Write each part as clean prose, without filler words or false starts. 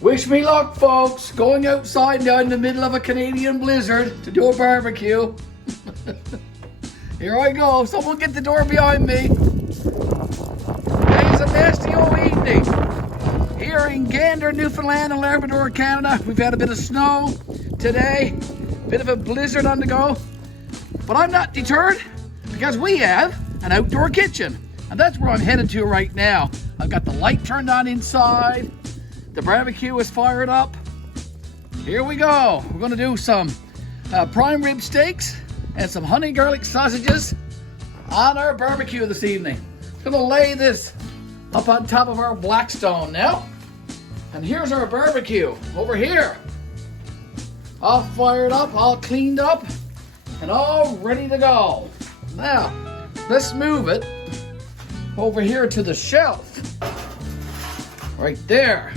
Wish me luck, folks. Going outside now in the middle of a Canadian blizzard to do a barbecue. Here I go. Someone get the door behind me. It's a nasty old evening. Here in Gander, Newfoundland and Labrador, Canada. We've had a bit of snow today. Bit of a blizzard on the go. But I'm not deterred because we have an outdoor kitchen. And that's where I'm headed to right now. I've got the light turned on inside. The barbecue is fired up. Here we go. We're going to do some prime rib steaks and some honey garlic sausages on our barbecue this evening. I'm going to lay this up on top of our Blackstone now. And here's our barbecue over here. All fired up, all cleaned up, and all ready to go. Now, let's move it over here to the shelf. Right there.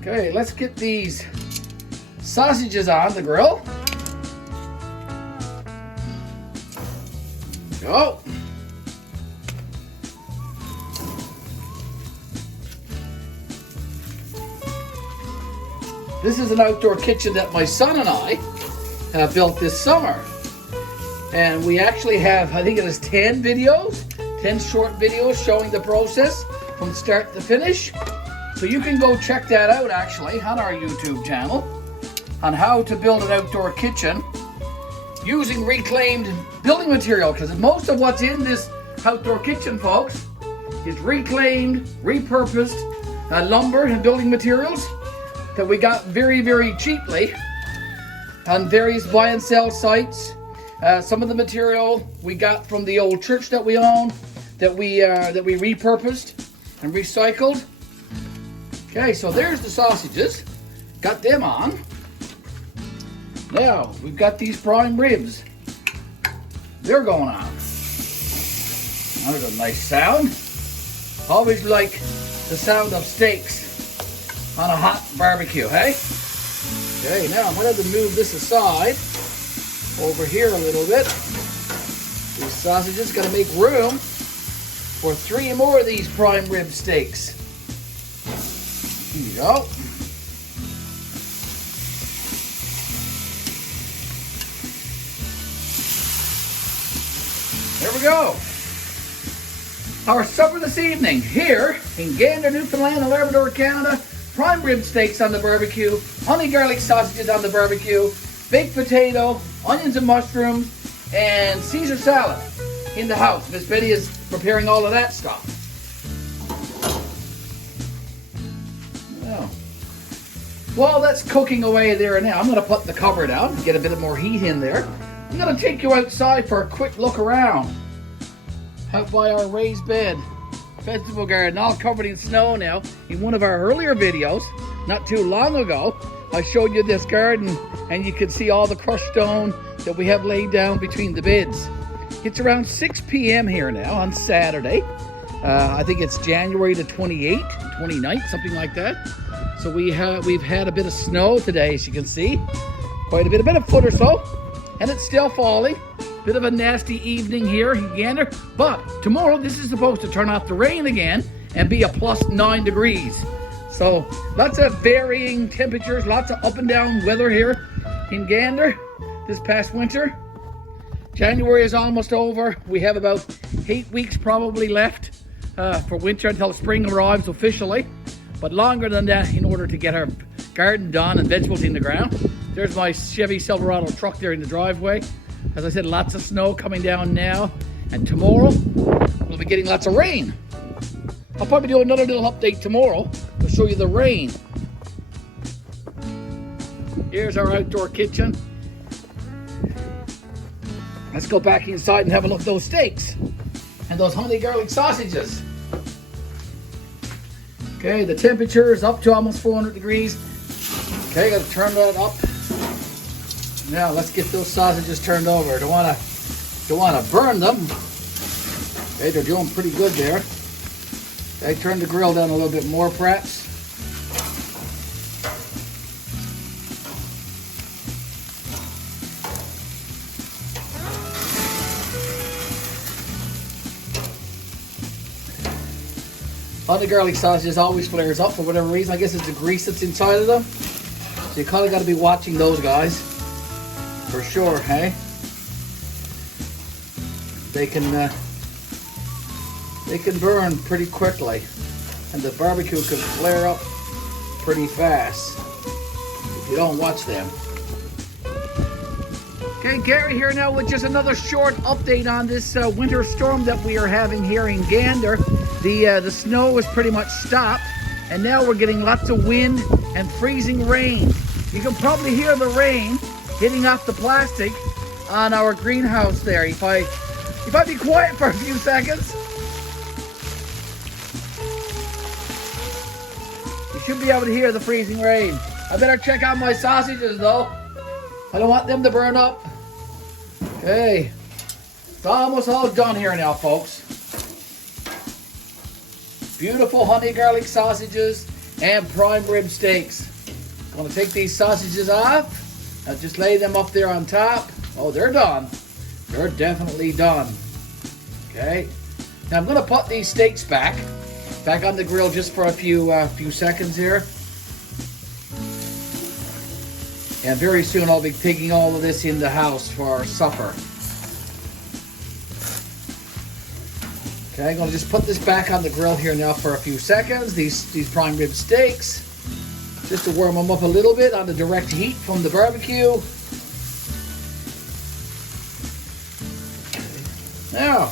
Okay, let's get these sausages on the grill. Go. This is an outdoor kitchen that my son and I have built this summer. And we actually have, I think it is 10 videos, 10 short videos showing the process from start to finish. So you can go check that out actually on our YouTube channel on how to build an outdoor kitchen using reclaimed building material, because most of what's in this outdoor kitchen, folks, is reclaimed, repurposed lumber and building materials that we got very, very cheaply on various buy and sell sites. Some of the material we got from the old church that we own, that we repurposed and recycled. Okay, so there's the sausages. Got them on. Now, we've got these prime ribs. They're going on. That was a nice sound. Always like the sound of steaks on a hot barbecue, hey? Okay, now I'm going to have to move this aside over here a little bit. These sausages got to make room for 3 more of these prime rib steaks. Here you go. There we go. Our supper this evening here in Gander, Newfoundland and Labrador, Canada. Prime rib steaks on the barbecue, honey garlic sausages on the barbecue, baked potato, onions and mushrooms, and Caesar salad in the house. Miss Betty is preparing all of that stuff. Well, while that's cooking away there now, I'm going to put the cover down, get a bit of more heat in there. I'm going to take you outside for a quick look around. Out by our raised bed vegetable garden, all covered in snow now. In one of our earlier videos, not too long ago, I showed you this garden and you can see all the crushed stone that we have laid down between the beds. It's around 6 p.m. here now on Saturday. I think it's January the 28th, 29th, something like that. So we've had a bit of snow today, as you can see. Quite a bit, about a foot or so. And it's still falling. Bit of a nasty evening here in Gander. But tomorrow, this is supposed to turn off the rain again and be a plus 9 degrees. So lots of varying temperatures, lots of up and down weather here in Gander this past winter. January is almost over. We have about 8 weeks probably left for winter until spring arrives officially. But longer than that in order to get our garden done and vegetables in the ground. There's my Chevy Silverado truck there in the driveway. As I said, lots of snow coming down now. And tomorrow, we'll be getting lots of rain. I'll probably do another little update tomorrow to show you the rain. Here's our outdoor kitchen. Let's go back inside and have a look at those steaks and those honey garlic sausages. Okay, the temperature is up to almost 400 degrees. Okay, gotta turn that up. Now let's get those sausages turned over. Don't wanna burn them. Okay, they're doing pretty good there. Okay, turn the grill down a little bit more, perhaps. honey garlic sausages always flares up for whatever reason. I guess it's the grease that's inside of them. So you kind of got to be watching those guys. For sure, hey? They can burn pretty quickly. And the barbecue can flare up pretty fast if you don't watch them. Okay, Gary here now with just another short update on this winter storm that we are having here in Gander. The snow is pretty much stopped, and now we're getting lots of wind and freezing rain. You can probably hear the rain hitting off the plastic on our greenhouse there. If I be quiet for a few seconds, you should be able to hear the freezing rain. I better check out my sausages though. I don't want them to burn up. Okay, it's almost all done here now, folks. Beautiful honey garlic sausages and prime rib steaks. I'm gonna take these sausages off. I'll just lay them up there on top. Oh, they're done. They're definitely done. Okay, now I'm gonna put these steaks back on the grill just for a few seconds here. And very soon I'll be taking all of this in the house for our supper. Okay, I'm gonna just put this back on the grill here now for a few seconds. These prime rib steaks, just to warm them up a little bit on the direct heat from the barbecue. Now,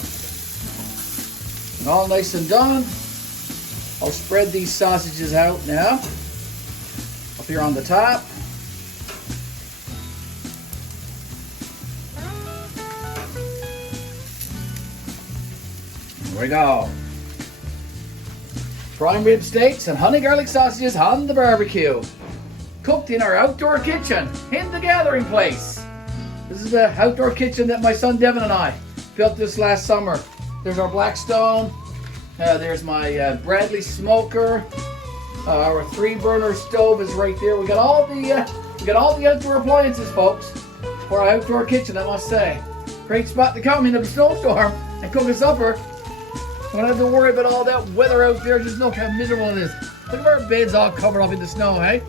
all nice and done. I'll spread these sausages out now, up here on the top. Here we go. Prime rib steaks and honey garlic sausages on the barbecue. Cooked in our outdoor kitchen in the gathering place. This is the outdoor kitchen that my son Devin and I built this last summer. There's our Blackstone. There's my Bradley smoker. Our 3-burner stove is right there. We got all the outdoor appliances, folks, for our outdoor kitchen, I must say. Great spot to come into the snowstorm and cook a supper. Don't have to worry about all that weather out there. Just look how miserable it is. Look at our beds all covered up in the snow, hey?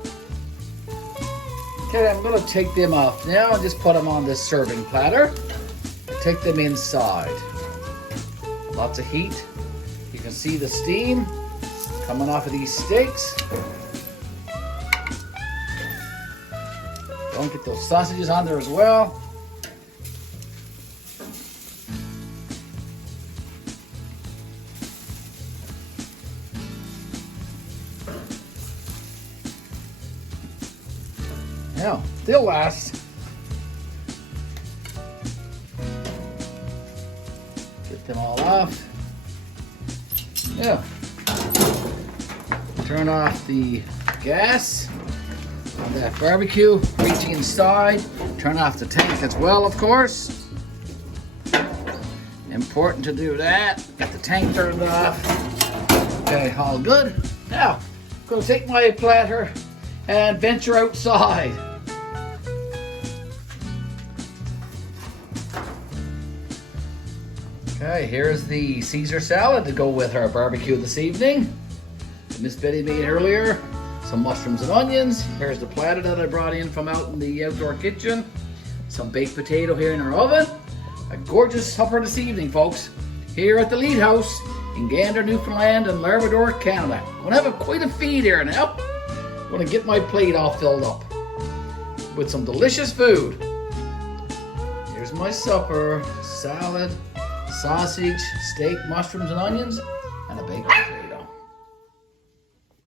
Okay, I'm gonna take them off now and just put them on this serving platter. Take them inside. Lots of heat. You can see the steam coming off of these steaks. Don't get those sausages on there as well. Yeah, they'll last. Get them all off. Yeah. Turn off the gas on that barbecue. Reaching inside. Turn off the tank as well, of course. Important to do that. Got the tank turned off. Okay, all good. Now, I'm going to take my platter and venture outside. Okay, here's the Caesar salad to go with our barbecue this evening. Miss Betty made earlier. Some mushrooms and onions. Here's the platter that I brought in from out in the outdoor kitchen. Some baked potato here in our oven. A gorgeous supper this evening, folks. Here at the Leyte house in Gander, Newfoundland and Labrador, Canada. Gonna have quite a feed here now. Gonna get my plate all filled up with some delicious food. Here's my supper. Salad, sausage, steak, mushrooms and onions, and a baked potato.